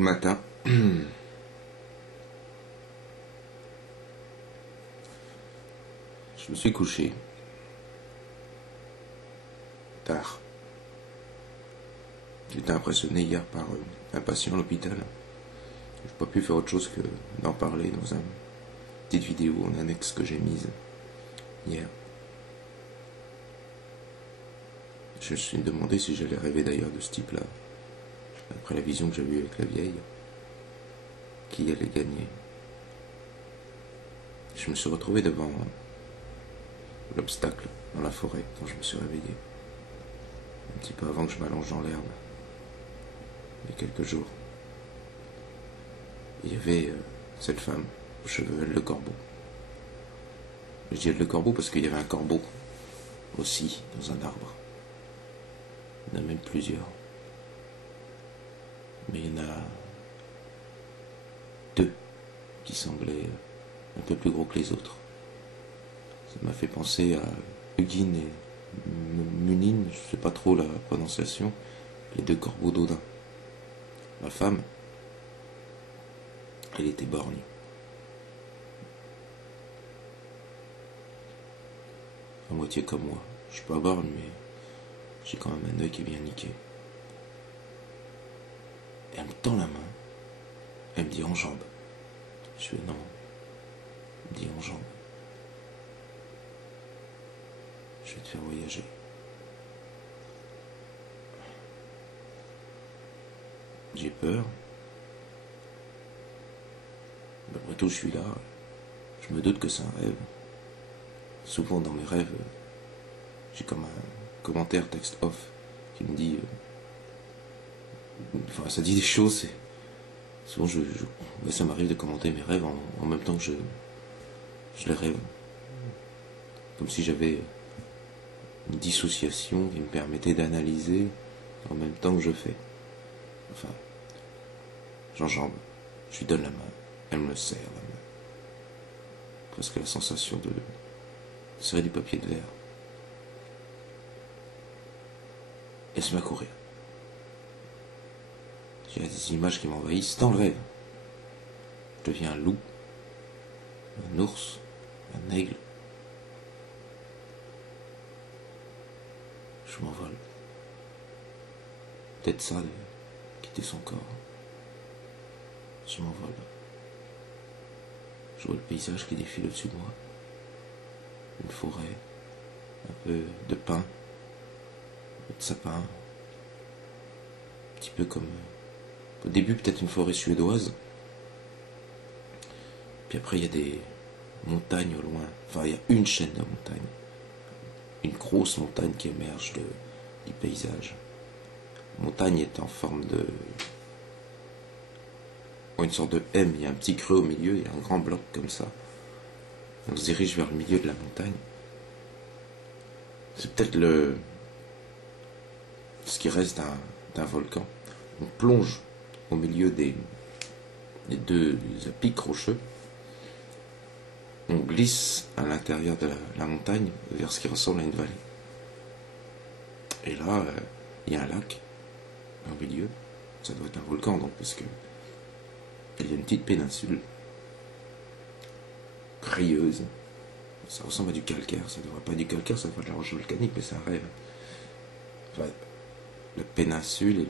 le matin. Je me suis couché tard. J'étais impressionné hier par un patient à l'hôpital. Je n'ai pas pu faire autre chose que d'en parler dans une petite vidéo en annexe que j'ai mise hier. Je me suis demandé si j'allais rêver d'ailleurs de ce type-là, après la vision que j'avais eue avec la vieille, qui allait gagner. Je me suis retrouvé devant l'obstacle dans la forêt quand je me suis réveillé, un petit peu avant que je m'allonge dans l'herbe, il y a quelques jours. Il y avait cette femme aux cheveux le corbeau. Je dis le corbeau parce qu'il y avait un corbeau aussi dans un arbre. Il y en a même plusieurs. Mais il y en a deux qui semblaient un peu plus gros que les autres. Ça m'a fait penser à Hugin et Munin, je ne sais pas trop la prononciation, les deux corbeaux d'Odin. La femme, elle était borgne. À moitié comme moi. Je suis pas borgne, mais j'ai quand même un œil qui est bien niqué. Et elle me tend la main. Elle me dit en jambe. Je fais non. Elle me dit en jambe. Je vais te faire voyager. J'ai peur. Mais après tout, je suis là. Je me doute que c'est un rêve. Souvent dans mes rêves, j'ai comme un commentaire texte off qui me dit... Enfin, ça dit des choses. Souvent, ouais, ça m'arrive de commenter mes rêves en même temps que je les rêve. Comme si j'avais une dissociation qui me permettait d'analyser en même temps que je fais. Enfin, j'enjambe, je lui donne la main, elle me serre la main. Presque la sensation de serrer du papier de verre. Elle se met à courir. Il y a des images qui m'envahissent dans le rêve. Je deviens un loup, un ours, un aigle. Je m'envole. Peut-être ça, de quitter son corps. Je m'envole. Je vois le paysage qui défile au-dessus de moi. Une forêt, un peu de pin, un peu de sapin. Un petit peu comme... Au début, peut-être une forêt suédoise. Puis après, il y a des montagnes au loin. Enfin, il y a une chaîne de montagnes. Une grosse montagne qui émerge du paysage. La montagne est en forme de... une sorte de M. Il y a un petit creux au milieu, il y a un grand bloc comme ça. On se dirige vers le milieu de la montagne. C'est peut-être ce qui reste d'un volcan. On plonge au milieu des deux pics rocheux. On glisse à l'intérieur de la montagne vers ce qui ressemble à une vallée. Et là, il y a un lac au milieu. Ça doit être un volcan, donc, parce que il y a une petite péninsule rayeuse. Ça ressemble à du calcaire. Ça ne devrait pas être du calcaire, ça devrait être de la roche volcanique, mais c'est un rêve. Enfin, la péninsule et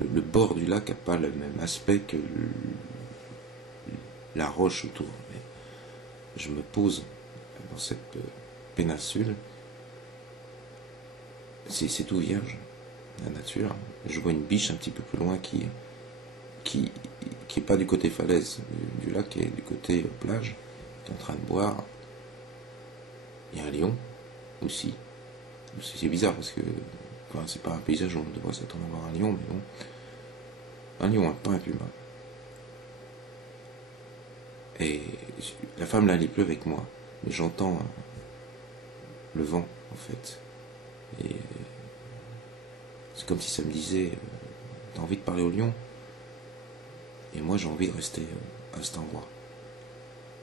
le bord du lac n'a pas le même aspect que la roche autour. Mais je me pose dans cette péninsule. C'est tout vierge, la nature. Je vois une biche un petit peu plus loin qui est pas du côté falaise du lac, qui est du côté plage, qui est en train de boire. Il y a un lion aussi. C'est bizarre parce que enfin, c'est pas un paysage où on devrait s'attendre à voir un lion, mais bon. Un lion, pas un puma. Et la femme là, elle est plus avec moi, mais j'entends le vent en fait. Et c'est comme si ça me disait t'as envie de parler au lion? Et moi j'ai envie de rester à cet endroit.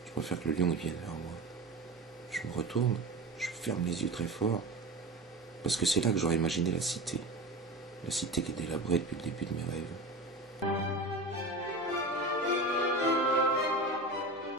Je préfère que le lion il vienne vers moi. Je me retourne, je ferme les yeux très fort, parce que c'est là que j'aurais imaginé la cité. La cité qui est délabrée depuis le début de mes rêves.